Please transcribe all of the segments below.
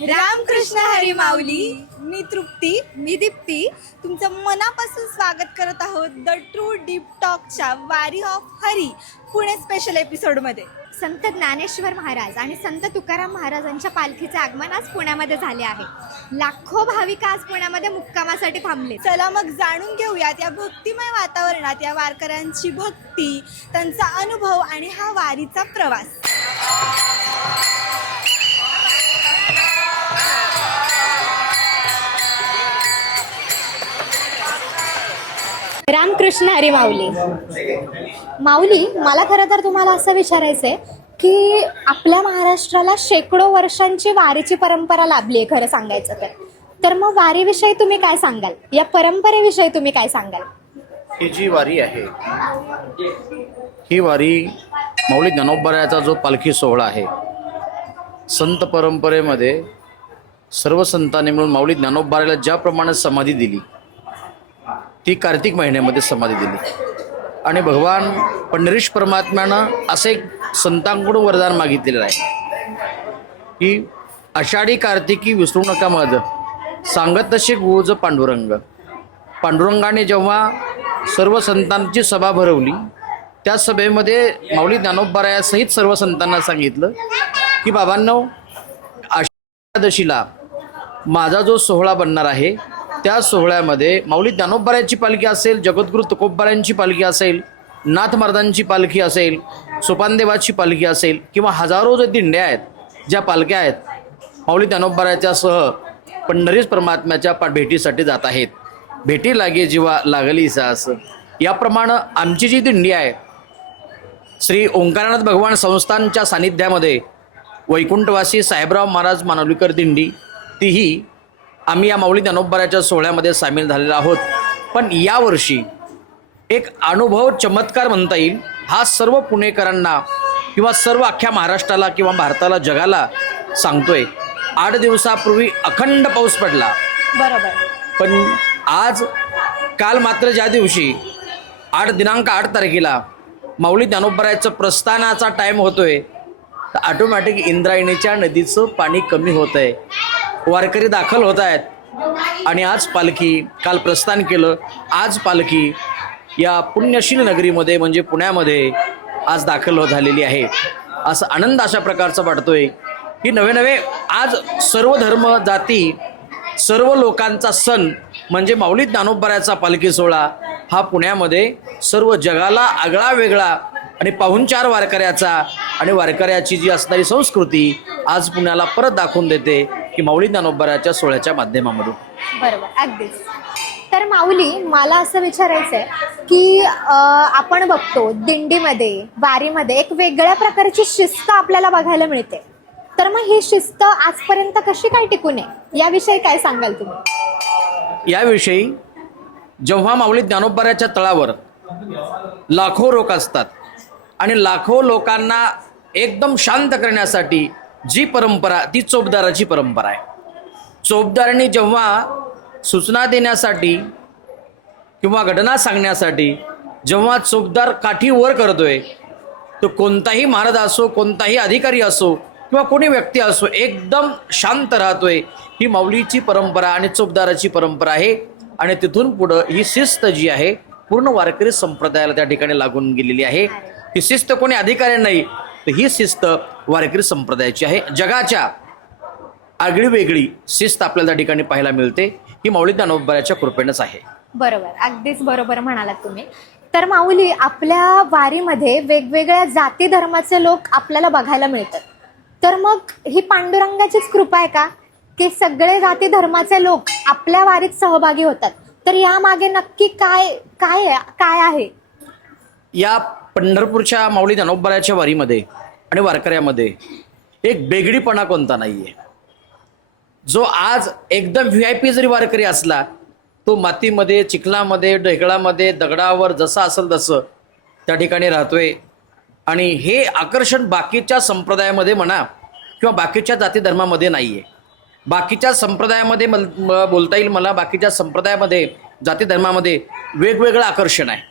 रामकृष्ण हरी माऊली. मी तृप्ती. मी दीप्ती. तुमचं मनापासून स्वागत करत आहोत द ट्रू डीप टॉकच्या वारी ऑफ हरी पुणे स्पेशल एपिसोडमध्ये. संत ज्ञानेश्वर महाराज आणि संत तुकाराम महाराजांच्या पालखीचे आगमन आज पुण्यामध्ये झाले आहे. लाखो भाविक आज पुण्यामध्ये मुक्कामासाठी थांबले. चला मग जाणून घेऊयात या भक्तिमय वातावरणात या वारकऱ्यांची भक्ती, त्यांचा अनुभव आणि हा वारीचा प्रवास. रामकृष्ण हरी माऊली. माऊली, मला खरं तर तुम्हाला असं विचारायचं आहे की आपल्या महाराष्ट्राला शेकडो वर्षांची वारीची परंपरा लाभली आहे खरं सांगायचं तर मग वारीविषयी तुम्ही काय सांगाल? या परंपरेविषयी तुम्ही काय सांगाल? ही जी वारी आहे, ही वारी माऊली ज्ञानोबारायाचा जो पालखी सोहळा आहे, संत परंपरेमध्ये सर्व संतांनी मिळून माऊली ज्ञानोबारायाला ज्याप्रमाणे समाधी दिली, ती कार्तिक महिन्यामध्ये समाधी दिली. आणि भगवान पंढरीश परमात्म्यानं असे एक संतांकडून वरदान मागितलेलं आहे की आषाढी कार्तिकी विसरू नका मज, सांगत तसे गोज पांडुरंग. पांडुरंगाने जेव्हा सर्व संतांची सभा भरवली, त्या सभेमध्ये माऊली ज्ञानोबारायासहित सर्व संतांना सांगितलं की बाबांनो, आषाढी एकादशीला माझा जो सोहळा बनणार आहे, त्या सोहळ्यामध्ये माऊली ज्ञानोबारायाची पालखी असेल, जगद्गुरू तुकोबारायांची पालखी असेल, नाथ महाराजांची पालखी असेल, सोपानदेवाची पालखी असेल, किंवा हजारो जे दिंड्या आहेत, ज्या पालख्या आहेत, माऊली ज्ञानोबारायाच्यासह पंढरीश परमात्म्याच्या भेटीसाठी जात आहेत. भेटी लागे जीवा लागली सास, याप्रमाणे आमची जी दिंडी आहे, श्री ओंकारनाथ भगवान संस्थानच्या सानिध्यामध्ये वैकुंठवासी साहेबराव महाराज मानवलीकर दिंडी, तीही आम्ही या माऊली ज्ञानोबारायाच्या सोहळ्यामध्ये सामील झालेलो आहोत. पण यावर्षी एक अनुभव चमत्कार म्हणता येईल, हा सर्व पुणेकरांना किंवा सर्व अख्ख्या महाराष्ट्राला किंवा भारताला, जगाला सांगतोय. 8 दिवसापूर्वी अखंड पाऊस पडला. बरोबर. पण आज, काल मात्र ज्या दिवशी दिनांक 8 तारखेला माऊली ज्ञानोबारायाचं प्रस्थानाचा टाईम होतोय, तर ऑटोमॅटिक इंद्रायणीच्या नदीचं पाणी कमी होत आहे, वारकरी दाखल होत आहेत. आणि आज पालखी, काल प्रस्थान केलं, आज पालखी या पुण्यशील नगरीमध्ये म्हणजे पुण्यामध्ये आज दाखल झालेली आहे. असं आनंद अशा प्रकारचा वाटतोय की नवे नवे आज सर्व धर्म, जाती, सर्व लोकांचा सण म्हणजे माऊली ज्ञानोबारायाचा पालखी सोहळा हा पुण्यामध्ये सर्व जगाला आगळा वेगळा आणि पाहुणचार वारकऱ्याचा आणि वारकऱ्याची जी असणारी संस्कृती आज पुण्याला परत दाखवून देते की माऊली ज्ञानोबारायाच्या सोहळ्याच्या माध्यमामधून. बरोबर, अगदीच. तर माऊली, मला असं विचारायचं आहे की आपण बघतो दिंडीमध्ये, वारीमध्ये एक वेगळ्या प्रकारची शिस्त आपल्याला बघायला मिळते. तर मग ही शिस्त आजपर्यंत कशी काय टिकून आहे, याविषयी काय सांगाल तुम्ही? याविषयी, जेव्हा माऊली ज्ञानोबारायाच्या तळावर लाखो लोक असतात आणि लाखो लोकांना एकदम शांत करण्यासाठी जी परंपरा, ती चोपदाराची परंपरा आहे. चोपदारांनी जेव्हा सूचना देण्यासाठी किंवा घटना सांगण्यासाठी जेव्हा चोपदार काठी वर करतोय, तो कोणताही महाराज असो, कोणताही अधिकारी असो किंवा कोणी व्यक्ती असो, एकदम शांत राहतोय. ही माऊलीची परंपरा आणि चोपदाराची परंपरा आहे. आणि तिथून पुढं ही शिस्त जी आहे, पूर्ण वारकरी संप्रदायाला त्या ठिकाणी लागून गेलेली आहे. ही शिस्त कोणी अधिकारी नाही, तर ही शिस्त वारकरी संप्रदायाची आहे. जगाच्या आगळी वेगळी शिस्त आपल्याला त्या ठिकाणी पाहायला मिळते, ही माऊली ज्ञानोबारायाच्या कृपेनंच आहे. बरोबर, अगदीच बरोबर म्हणालात तुम्ही. तर माऊली, आपल्या वारीमध्ये वेगवेगळ्या जाती धर्माचे लोक आपल्याला बघायला मिळतात. तर मग ही पांडुरंगाचीच कृपा आहे का की सगळे जाती धर्माचे लोक आपल्या वारीत सहभागी होतात? तर यामागे नक्की काय काय काय आहे? या पंढरपूरच्या माऊली ज्ञानोबारायाच्या वारीमध्ये आणि वारकऱ्यामध्ये एक बेगडीपणा कोणता नाहीये. जो आज एकदम VIP जरी वारकरी असला, तो मातीमध्ये, चिखलामध्ये, ढेकळामध्ये, दगडावर जसा असेल तसं त्या ठिकाणी राहतोय. आणि हे आकर्षण बाकीच्या संप्रदायामध्ये म्हणा किंवा बाकीच्या जाती धर्मामध्ये नाहीये. बाकीच्या संप्रदायामध्ये बोलता येईल मला, बाकीच्या संप्रदायामध्ये, जाती धर्मामध्ये वेगवेगळं आकर्षण आहे.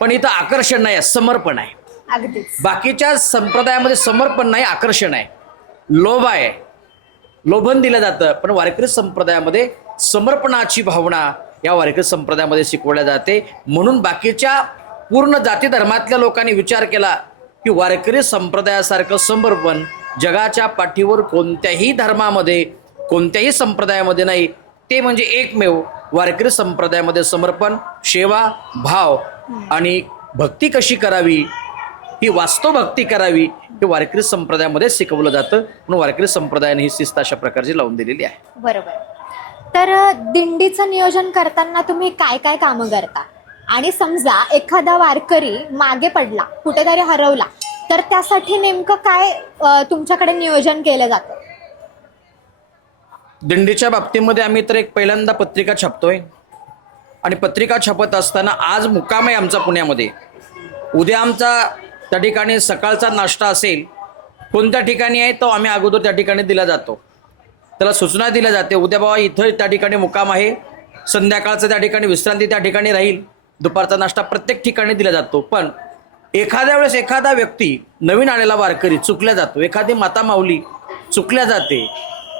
पण इथं आकर्षण नाही आहे, समर्पण आहे. अगदीच. बाकीच्या संप्रदायामध्ये समर्पण नाही, आकर्षण आहे, लोभ आहे. लोभन दिलं जातं, पण वारकरी संप्रदायामध्ये समर्पणाची भावना या वारकरी संप्रदायामध्ये शिकवल्या जाते. म्हणून बाकीच्या पूर्ण जाती धर्मातल्या लोकांनी विचार केला की वारकरी संप्रदायासारखं समर्पण जगाच्या पाठीवर कोणत्याही धर्मामध्ये कोणत्याही संप्रदायामध्ये नाही. ते म्हणजे एकमेव वारकरी संप्रदायामध्ये समर्पण, सेवा, भाव आणि भक्ती कशी करावी, ही वास्तव भक्ती करावी, हे वारकरी संप्रदायामध्ये शिकवलं जातं. म्हणून वारकरी संप्रदायाने ही शिस्त अशा प्रकारची लावून दिलेली आहे. बरोबर. तर दिंडीचं नियोजन करताना तुम्ही काय काय कामं करता? आणि समजा एखादा वारकरी मागे पडला, कुठेतरी हरवला, तर त्यासाठी नेमकं काय तुमच्याकडे नियोजन केलं जातं? दिंडीच्या बाबतीमध्ये आम्ही तर एक पहिल्यांदा पत्रिका छापतोय आणि पत्रिका छापत असताना आज मुक्काम आहे आमचा पुण्यामध्ये. उद्या आमचा त्या ठिकाणी सकाळचा नाश्ता असेल, कोणत्या ठिकाणी आहे तो आम्ही अगोदर त्या ठिकाणी दिला जातो. त्याला सूचना दिल्या जाते, उद्या बाबा इथं त्या ठिकाणी मुक्काम आहे, संध्याकाळचं त्या ठिकाणी विश्रांती त्या ठिकाणी राहील, दुपारचा नाश्ता प्रत्येक ठिकाणी दिला जातो. पण एखाद्या वेळेस एखादा व्यक्ती नवीन आलेला वारकरी चुकल्या जातो, एखादी माता माऊली चुकल्या जाते,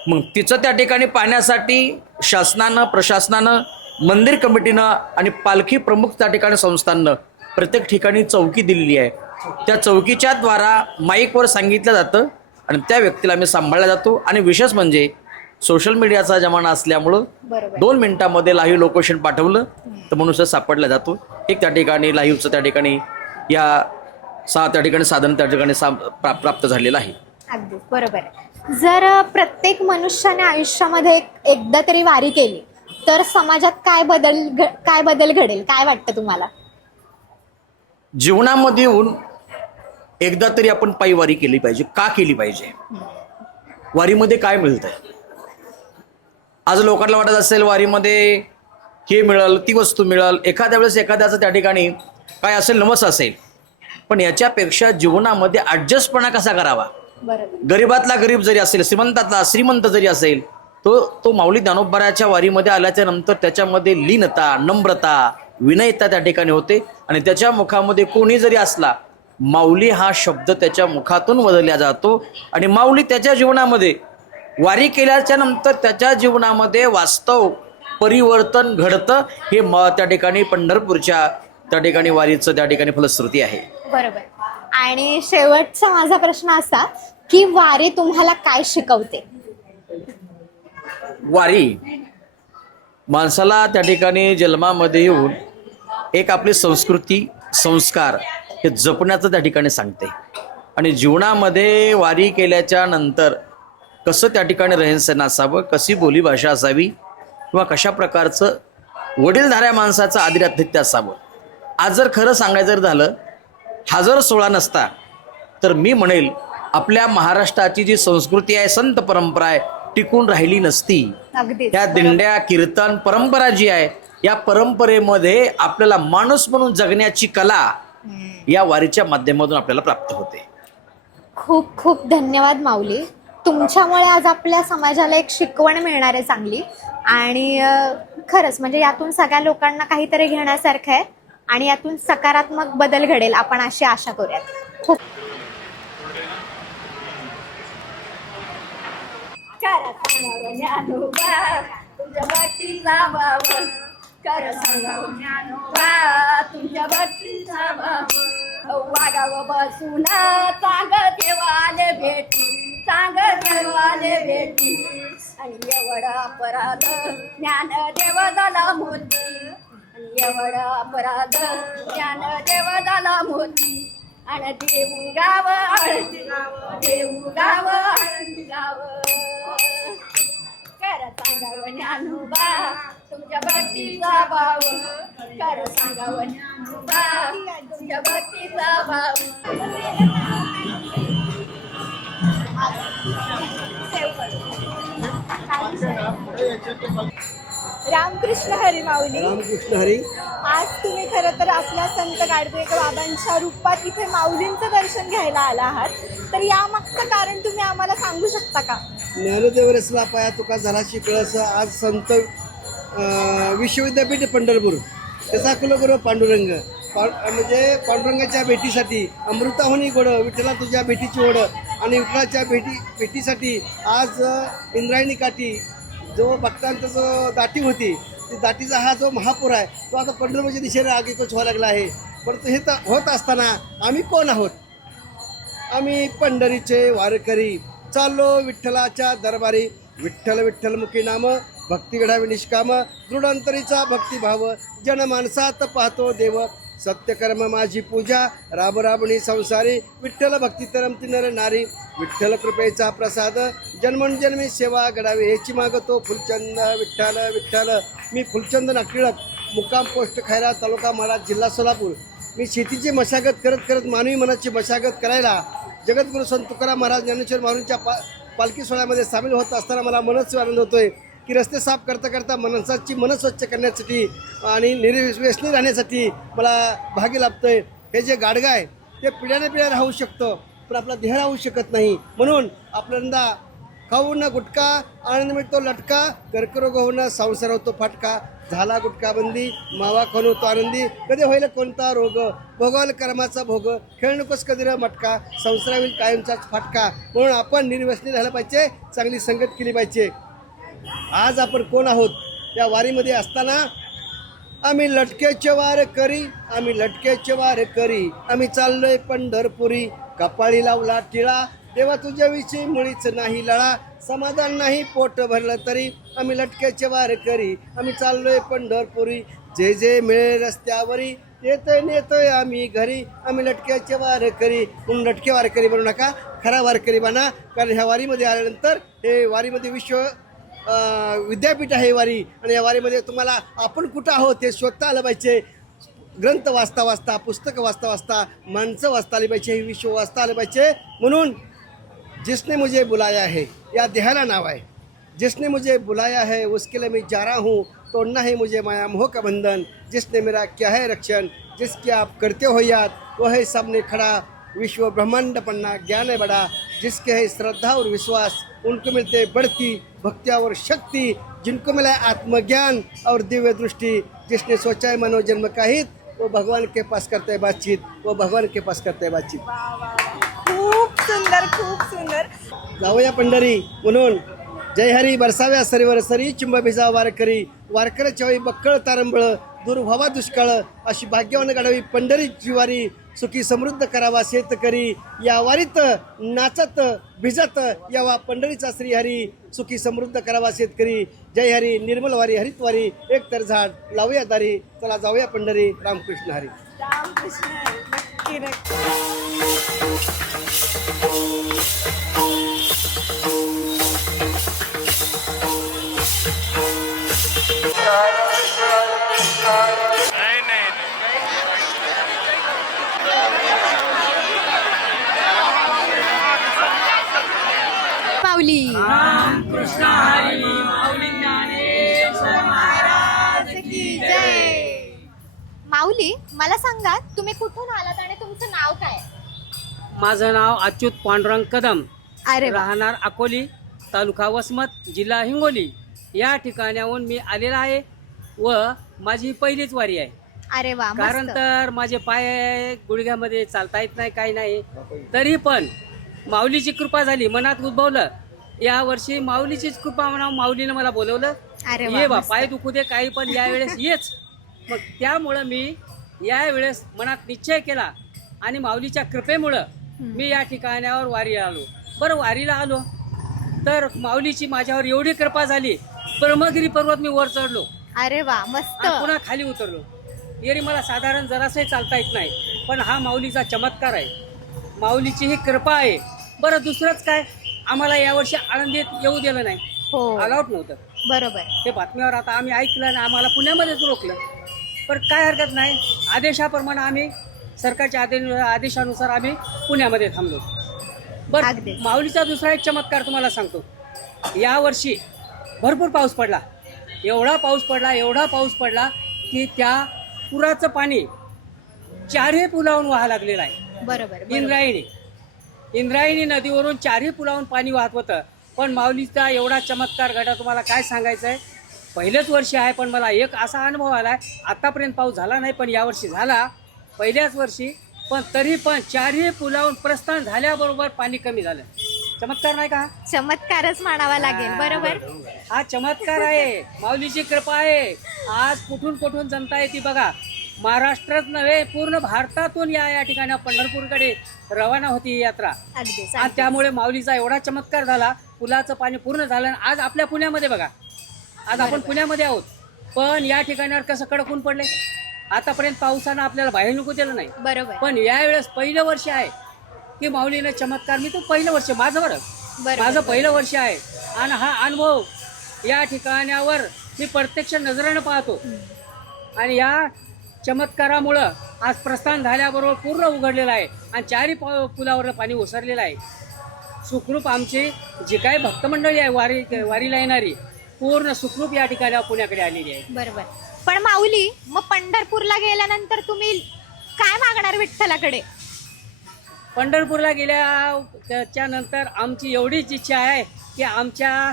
मग तिचं त्या ठिकाणी पाहण्यासाठी शासनानं, प्रशासनानं, मंदिर कमिटीनं आणि पालखी प्रमुख त्या ठिकाणी संस्थांनं प्रत्येक ठिकाणी चौकी दिलेली आहे. त्या चौकीच्या द्वारा माईकवर सांगितलं जातं आणि त्या व्यक्तीला आम्ही सांभाळला जातो. आणि विशेष म्हणजे सोशल मीडियाचा जमाना असल्यामुळं 2 मिनिटामध्ये लाईव्ह लोकेशन पाठवलं तर मनुष्य सापडला जातो. एक त्या ठिकाणी लाईव्हचं त्या ठिकाणी त्या ठिकाणी साधन त्या ठिकाणी प्राप्त झालेलं आहे. अगदी बरोबर आहे. जर प्रत्येक मनुष्याने आयुष्यामध्ये एकदा तरी वारी केली तर समाजात काय बदल घडेल? काय वाटतं तुम्हाला? जीवनामध्ये येऊन एकदा तरी आपण पायी वारी केली पाहिजे. का केली पाहिजे? वारीमध्ये काय मिळतंय? आज लोकांना वाटत असेल वारीमध्ये हे मिळेल, ती वस्तू मिळेल, एखाद्या वेळेस एखाद्याचं त्या ठिकाणी काय असेल, नवस असेल. पण याच्यापेक्षा जीवनामध्ये ॲडजस्टपणा कसा करावा, गरीबातला गरीब जरी असेल, श्रीमंतातला श्रीमंत जरी असेल, तो माऊली ज्ञानोबाराच्या वारीमध्ये आल्याच्या नंतर त्याच्यामध्ये लीनता, नम्रता, विनयता त्या ठिकाणी होते. आणि त्याच्या मुखामध्ये कोणी जरी असला, माऊली हा शब्द त्याच्या मुखातून वदलला जातो. आणि माऊली त्याच्या जीवनामध्ये वारी केल्याच्या नंतर त्याच्या जीवनामध्ये वास्तव परिवर्तन घडतं. हे त्या ठिकाणी पंढरपूरच्या त्या ठिकाणी वारीचं त्या ठिकाणी फलश्रुती आहे. बरोबर. आणि शेवटचा माझा प्रश्न असा की वारी तुम्हाला काय शिकवते? वारी माणसाला त्या ठिकाणी जन्मामध्ये येऊन एक आपली संस्कृती, संस्कार हे जपण्याचं त्या ठिकाणी सांगते. आणि जीवनामध्ये वारी केल्याच्या नंतर कसं त्या ठिकाणी रहनसहन असावं, कशी बोलीभाषा असावी, किंवा कशा प्रकारचं वडीलधाऱ्या माणसाचं आदरातिथ्य असावं. आज जर खरं सांगायचं जर झालं, हा जर सोहळा नसता तर मी म्हणेल आपल्या महाराष्ट्राची जी संस्कृती आहे, संत परंपरा आहे, टिकून राहिली नसती. या दिंड्या, कीर्तन परंपरा जी आहे, या परंपरेमध्ये आपल्याला माणूस म्हणून जगण्याची कला या वारीच्या माध्यमातून आपल्याला प्राप्त होते. खूप खूप धन्यवाद माऊली. तुमच्यामुळे आज आपल्या समाजाला एक शिकवण मिळणार आहे चांगली. आणि खरंच म्हणजे यातून सगळ्या लोकांना काहीतरी घेण्यासारखं आहे आणि यातून सकारात्मक बदल घडेल, आपण अशी आशा करूयात. खूप तुमच्या भक्तीचा भाव, कर सांगाव ज्ञानोबा तुमच्या भक्तीचा भाव. वागाव बसून सांग देवाले भेटी, सांग देवाले भेटी. आणि एवढा अपराध ज्ञान देव झाला मोती, आणि एवढा अपराध ज्ञान देव झाला मोती. आणि देऊ गाव आळंदी गाव, देऊ गाव आळंदी गाव. कर सांगाव ज्ञानोबा तुमच्या भक्तीचा भाव, कर सांगाव ज्ञानोबा तुमच्या भक्तीचा भाव. रामकृष्ण हरी माऊली. रामकृष्ण हरी. आज तुम्ही खरं तर आपल्या संत गाडगेकर बाबांच्या रूपात इथे माऊलींचं दर्शन घ्यायला आला आहात, तर यामागचं कारण तुम्ही आम्हाला सांगू शकता का? ज्ञानदेव रसला पाया तुका झालाशी कळस. आज संत विश्वविद्यापीठ पंढरपूर त्याचा कुलगुरू पांडुरंग म्हणजे पांडुरंगाच्या भेटीसाठी अमृताहुनी गोड विठ्ठला तुझ्या भेटीची ओढ आणि विठ्ठलाच्या भेटीसाठी आज इंद्रायणी काठी जो भक्तांचा जो दाटी होती, ती दाटीचा हा जो महापूर आहे तो आता पंढरपूरच्या दिशेने आगेकूच व्हायला लागला आहे. परंतु हे तर होत असताना आम्ही कोण आहोत? आम्ही पंढरीचे वारकरी चाललो विठ्ठलाच्या दरबारी. विठ्ठल विठ्ठल मुखी नाम, भक्ती घडावी निष्काम, दृढ अंतरीचा भक्तिभाव, जनमानसात पाहतो देव. सत्यकर्म माझी पूजा, राब राबणी संसारी, विठ्ठल भक्ती तरमती नर नारी. विठ्ठल कृपेचा प्रसाद, जन्मोजन्मी सेवा घडावी, हेची मागतो फुलचंद विठ्ठल विठ्ठल. मी फुलचंद नागटिळक, मुक्काम पोस्ट खैरा, तालुका महाराज, जिल्हा सोलापूर. मी शेतीची मशागत करत करत मानवी मनाची मशागत करायला जगद्गुरू संत तुकाराम महाराज ज्ञानेश्वर माऊलींच्या पालखी सोहळ्यामध्ये सामील होत असताना मला मनच आनंद होतोय की रस्ते साफ करता करता मनसाची मन स्वच्छ करण्यासाठी आणि निर्व्यसनी राहण्यासाठी मला भागी लाभतंय. हे जे गाडगं आहे ते पिढ्याने पिढ्या राहू शकतं, पण आपला देह राहू शकत नाही. म्हणून आपल्यांदा खाऊ न गुटखा, आनंद मिळतो लटका, कर्करोग होणं, संसार होतो फाटका. झाला गुटखा बंदी, मावा खाऊन होतो आनंदी, कधी होईल कोणता रोग, भोगाल कर्माचा भोग, खेळ नकोस कधी र मटका, संसार होईल कायमचाच फाटका. म्हणून आपण निर्व्यसनी राहायला पाहिजे, चांगली संगत केली पाहिजे. आज आपण कोण आहोत? या वारीमध्ये असताना आम्ही लटकेचे वार करी, आम्ही लटकेचे वार करी, आम्ही चाललोय पंढरपुरी. कपाळी लावला टिळा, देवा तुझ्याविषयी मुळीच नाही लळा, समाधान नाही पोट भरलं तरी, आम्ही लटकेचे वार करी, आम्ही चाललोय पंढरपुरी. जे जे मिळे रस्त्यावरी, येतोय नेतोय आम्ही घरी, आम्ही लटक्याचे वार करी. म्हणून लटके वारकरी बनू नका, खरा वारकरी बना. कारण ह्या वारीमध्ये आल्यानंतर हे वारीमध्ये विद्यापीठ आहे वारी, आणि या वारीमध्ये तुम्हाला आपण कुठं आहोत हे शोधता आलं पाहिजे. ग्रंथ वाचता वाचता, पुस्तकं वाचता वाचता, माणसं वाचता आली पाहिजे, हे विश्व वाचता आलं पाहिजे. म्हणून जिसने मुझे बुलाया है, या देहाला नाव आहे. जिसने मुझे बुलाया है उसके लिए मैं जा रहा हूँ, तोड़ना है मुझे माया मोह का बंधन. जिसने मेरा किया है रक्षण, जिसके आप करते हो याद, वो है सामने खड़ा. विश्व ब्रह्मांड पन्ना ज्ञान है बड़ा, जिसके है श्रद्धा और विश्वास, उनको मिलते बढ़ती भक्ति और शक्ति. जिनको मिला है आत्मज्ञान और दिव्य दृष्टि, जिसने सोचा है मनोजन्म का हित, वो भगवान के पास करते हैं बातचीत, वो भगवान के पास करते हैं बातचीत. खूप सुंदर, खूप सुंदर. जाऊया पंढरी. म्हणून जय हरी बरसाव्या सरीवर सरी, चिंब भिजा वारकरी. वारकऱ्याच्या वेळी बक्कळ तारंबळ, दूर व्हावा दुष्काळ, अशी भाग्यवान घडावी पंढरीची वारी. सुखी समृद्ध करावा शेतकरी, या वारीत नाचत भिजत यावा पंढरीचा श्रीहरी. सुखी समृद्ध करावा शेतकरी. जय हरी, निर्मल वारी, हरित वारी, एक तर झाड लावूया दारी. चला जाऊया पंढरी. रामकृष्ण हरी. रामकृष्ण हरी. नक्की नक्की. माऊली कृष्ण हरी माऊली ज्ञानेश्वर महाराज की जय. माऊली, मला सांगा तुम्ही कुठून आलात आणि तुमचं नाव काय? माझं नाव अच्युत पांडुरंग कदम, अरे वा. राहणार अकोली, तालुका वसमत, जिल्हा हिंगोली. या ठिकाणाहून मी आलेला आहे व माझी पहिलीच वारी आहे. अरे वा, कारण मस्त. तर माझे पाय गुडघ्यामध्ये चालता येत नाही, काही नाही. तरी पण माऊलीची कृपा झाली, मनात उद्भवलं या वर्षी माऊलीचीच कृपा म्हणा, माऊलीनं मला बोलवलं. अरे वा, ये बा, मस्त. पाय दुखू दे काही पण यावेळेस येच. मग त्यामुळं मी यावेळेस मनात निश्चय केला आणि माऊलीच्या कृपेमुळं मी या ठिकाणावर वारीला आलो. बरं, वारीला आलो तर माऊलीची माझ्यावर एवढी कृपा झाली, ब्रह्मगिरी पर्वत मी वर चढलो अरे वा, मस्त. आणि पुन्हा खाली उतरलो. एरी मला साधारण जरासंही चालता येत नाही, पण हा माऊलीचा चमत्कार आहे, माऊलीची ही कृपा आहे. बरं, दुसरंच काय, आम्हाला यावर्षी आळंदीत येऊ दिलं नाही, हो, अलाउट नव्हतं. बरोबर. हे बातम्यावर आता आम्ही ऐकलं आणि आम्हाला पुण्यामध्येच रोखलं. पण काय हरकत नाही, आदेशाप्रमाणे आम्ही सरकारच्या आदेशानुसार आम्ही पुण्यामध्ये थांबलो. बरं, अगदी. माऊलीचा दुसरा एक चमत्कार तुम्हाला सांगतो. यावर्षी भरपूर पाऊस पडला, एवढा पाऊस पडला की त्या पुराचं पाणी चारही पुलावरून वाहा लागलेलं आहे. बरोबर. इंद्रायणी नदीवरून चारही पुलावरून पाणी वाहत होतं. पण माऊलीचा एवढा चमत्कार घडा, तुम्हाला काय सांगायचं आहे. पहिलेच वर्षी आहे, पण मला एक असा अनुभव आला आहे, आत्तापर्यंत पाऊस झाला नाही पण यावर्षी झाला. पहिल्याच वर्षी पण तरी पण चारही पुलावरून प्रस्थान झाल्याबरोबर पाणी कमी झालं. चमत्कार नाही का? चमत्कारच म्हणावा लागेल. बरोबर. हा चमत्कार आहे, माऊलीची कृपा आहे. आज कुठून कुठून जनता येते बघा. महाराष्ट्रात नव्हे, पूर्ण भारतातून या ठिकाणी पंढरपूरकडे रवाना होती ही यात्रा. अगदीच. आणि त्यामुळे माऊलीचा एवढा चमत्कार झाला, पुलाचं पाणी पूर्ण झालं. आणि आज आपल्या पुण्यामध्ये बघा, आज आपण पुण्यामध्ये आहोत, पण या ठिकाणावर कसं कडक ऊन पडले. आतापर्यंत पावसानं आपल्याला बाहेर निघू दिलं नाही, बरोबर. पण यावेळेस पहिलं वर्ष आहे की माऊलीनं चमत्कार. मी तर पहिलं वर्ष माझं माझं पहिलं वर्ष आहे आणि हा अनुभव या ठिकाणावर मी प्रत्यक्ष नजरेनं पाहतो. आणि या चमत्कारामुळं आज प्रस्थान झाल्याबरोबर पूर्ण उघडलेलं आहे आणि चारही पुलावर पाणी ओसरलेलं आहे. सुखरूप आमची जी काही भक्तमंडळी आहे वारीला येणारी, पूर्ण सुखरूप या ठिकाणी पुण्याकडे आलेली आहे. बरोबर. पण माऊली, मग पंढरपूरला गेल्यानंतर तुम्ही काय मागणार विठ्ठलाकडे? पंढरपूरला गेल्याच्या नंतर आमची एवढीच इच्छा आहे की आमच्या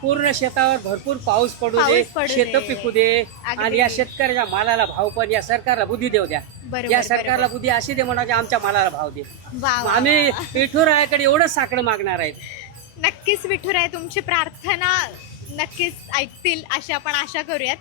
पूर्ण शेतावर भरपूर पाऊस पडू दे, शेत पिकू दे आणि या शेतकऱ्याच्या मालाला भाव पण या सरकारला बुद्धी देऊ द्या. या सरकारला बुद्धी अशी दे म्हणा की आमच्या मालाला भाव दे. आम्ही विठुरायाकडे एवढंच साकडं मागणार आहेत. नक्कीच विठुराय तुमची प्रार्थना नक्कीच ऐकतील अशी आपण आशा करूयात.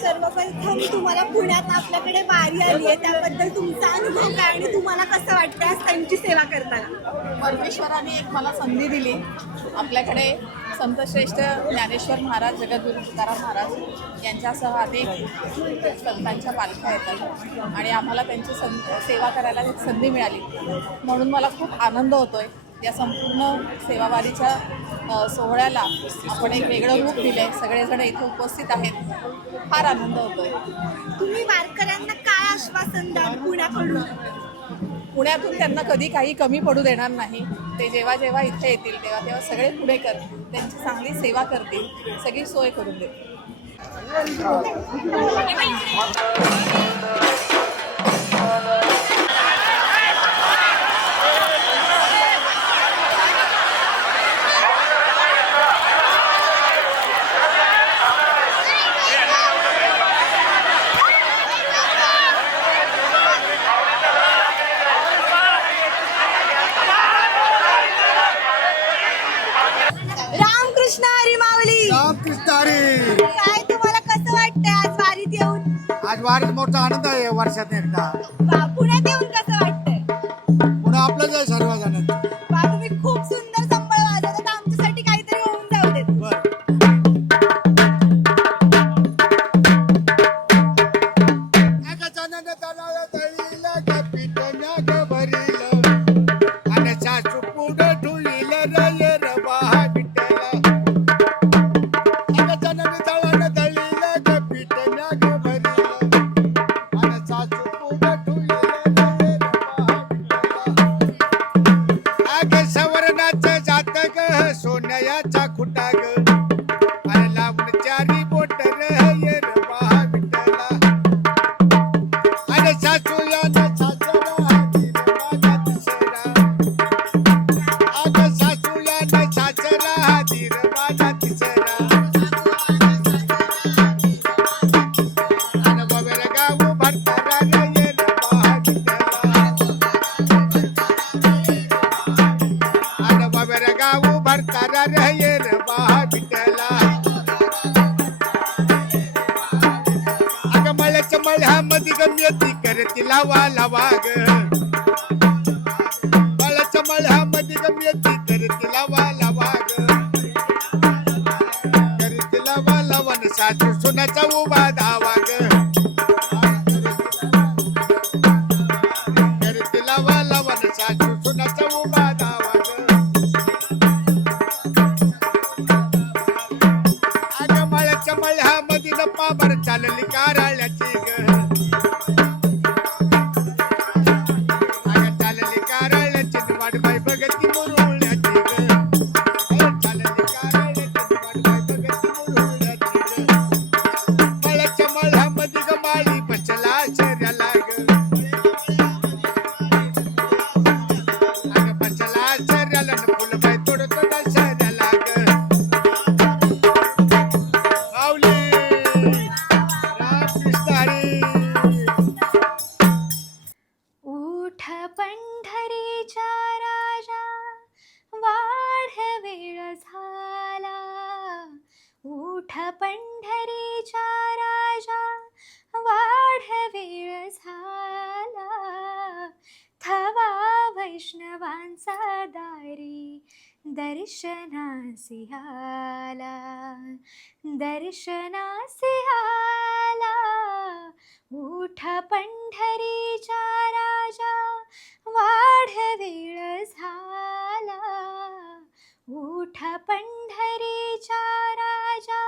सर्वप्रथम तुम्हाला पुण्यात आपल्याकडे वारी आली आहे, त्याबद्दल तुमचा अनुभव काय आणि तुम्हाला कसं वाटतं आज त्यांची सेवा करताना? परमेश्वराने एक मला संधी दिली. आपल्याकडे संतश्रेष्ठ ज्ञानेश्वर महाराज, जगद्गुरू तुकाराम महाराज यांच्यासह अनेक संतांच्या पालख्या येतात आणि आम्हाला त्यांची सेवा करायला एक संधी मिळाली, म्हणून मला खूप आनंद होतोय. या संपूर्ण सेवावारीच्या सोहळ्याला आपण एक वेगळं रूप दिलंय. सगळेजण इथे उपस्थित आहेत, फार आनंद होतोय. तुम्ही वारकऱ्यांना काय आश्वासन द्याल पुण्याकडून? पुण्यातून त्यांना कधी काही कमी पडू देणार नाही. ते जेव्हा जेव्हा इथे येतील तेव्हा तेव्हा सगळे पुणेकर त्यांची चांगली सेवा करतील, सगळी सोय करून देतील. रामकृष्ण हरी माऊली. रामकृष्ण हरी. काय तुम्हाला कसं वाटतंय आज वारीत येऊन? आज वारीत मोठा आनंद आहे वर्षात एकदा. पुण्यात येऊन कसं वाटतंय? पुन्हा आपलंच आहे सर्वजण. तुम्ही खूप सुंदर संबळ वाजवतात, आमच्यासाठी काहीतरी होऊन जाऊ देत. सोन्याचा खुटा ग आणि लावून चारी बोट ये रबा विठ्ठला आणि सासू यानं सासरा धीर माझा तिसरा अग सासू यानं सासरा धीर माझा तिसरा आणि बाबेर गाव भरतारा ये रबा विठ्ठला आणि बाबेर गाव भरतारा ये रबा विठ्ठला अग मळ्याच्या मळ्यामध्ये गम्यती करती लावा लावा ग मळ्याच्या मळ्यामध्ये गम्यती करती लावा लावा ग करती लावा लावा न सासू सोनाचा उभा धावा ग करती लावा लावा न सासू सोनाचा उभा धावा ग मळ्यामध्ये गप्पा भर चालली कारळ्याची ग चालली कारळ्याची वाटबाई बघती मुरुळ्याची ग चालली कारळ्याची वाटबाई बघती मुरुळ्याची ग मळ्याच्या दारी दर्शनासी आला दर्शनासी आला उठा पंढरीचा राजा वाढवेळ झाला उठा पंढरीचा राजा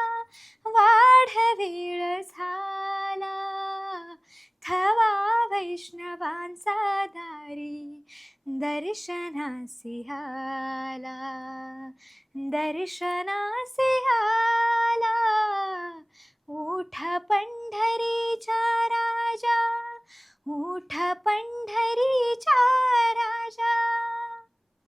वाढवेळ झाला थवा वैष्णवांचा दारी दर्शनासी आला दर्शनासी आला उठा पंढरीचा राजा उठा पंढरी